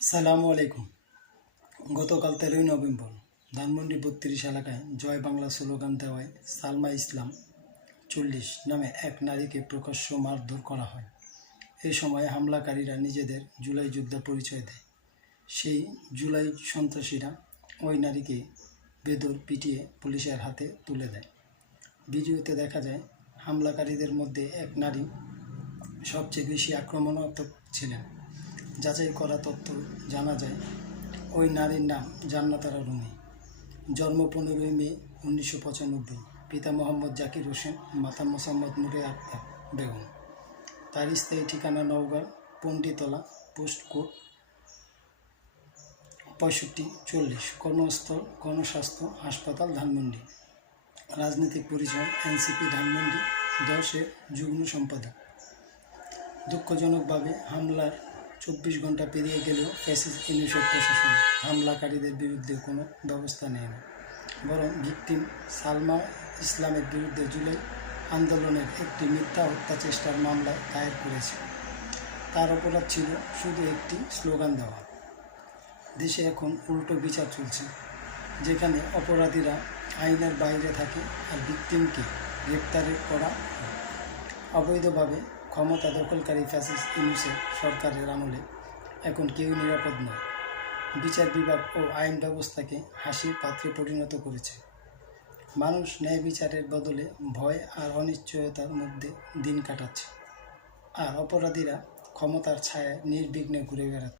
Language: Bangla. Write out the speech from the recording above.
সালামু আলাইকুম। গতকাল 13ই নভেম্বর ধানমন্ডি 32 এলাকায় জয় বাংলা স্লোগান দেওয়ায় সালমা ইসলাম 40 নামে এক নারীকে প্রকাশ্য মারধর করা হয়। এই সময় হামলাকারীরা নিজেদের জুলাই যোদ্ধা পরিচয় দেয়। সেই জুলাই সন্ত্রাসীরা ওই নারীকে বেদর পিটিয়ে পুলিশের হাতে তুলে দেয়। ভিডিওতে দেখা যায় হামলাকারীদের মধ্যে এক নারী সবচেয়ে বেশি আক্রমণাত্মক ছিলেন। যাচাই করা তথ্য জানা যায় ওই নারীর নাম জান্নাতারা রুমী। জন্ম 15 মে 1995। পিতা মোহাম্মদ জাকির হোসেন, মাতা মোসাম্মদ নূরে আক্তার বেগম। তার স্থায়ী ঠিকানা নওগাঁ পন্ডিতলা, পোস্ট কোড 6540, কর্মস্থল গণস্বাস্থ্য হাসপাতাল ধানমন্ডি। রাজনৈতিক পরিচয় এনসিপি ধানমন্ডি 10-এর যুগ্ম সম্পাদক। দুঃখজনকভাবে হামলার 24 ঘন্টা পেরিয়ে গেলেও ফ্যাসিস্ট ইউনিটের প্রশাসন হামলাকারীদের বিরুদ্ধে কোনো ব্যবস্থা নেয়নি, বরং ভিকটিম সালমা ইসলামের বিরুদ্ধে জুলাই আন্দোলনের একটি মিথ্যা হত্যা চেষ্টার মামলা দায়ের করেছে। তার অপরাধ ছিল শুধু একটি স্লোগান দেওয়া। দেশে এখন উল্টো বিচার চলছে, যেখানে অপরাধীরা আইনের বাইরে থাকে আর ভিকটিমকে গ্রেপ্তার করা হয়। অবৈধভাবে ক্ষমতা দখলকারী ফ্যাসিস্ট ইউনিটের সরকারের আমলে এখন কেউ নিরাপদ নয়। বিচার বিভাগ ও আইন ব্যবস্থাকে হাসির পাত্রে পরিণত করেছে। মানুষ ন্যায় বিচারের বদলে ভয় আর অনিশ্চয়তার মধ্যে দিন কাটাচ্ছে, আর অপরাধীরা ক্ষমতার ছায়ায় নির্বিঘ্নে ঘুরে বেড়াচ্ছে।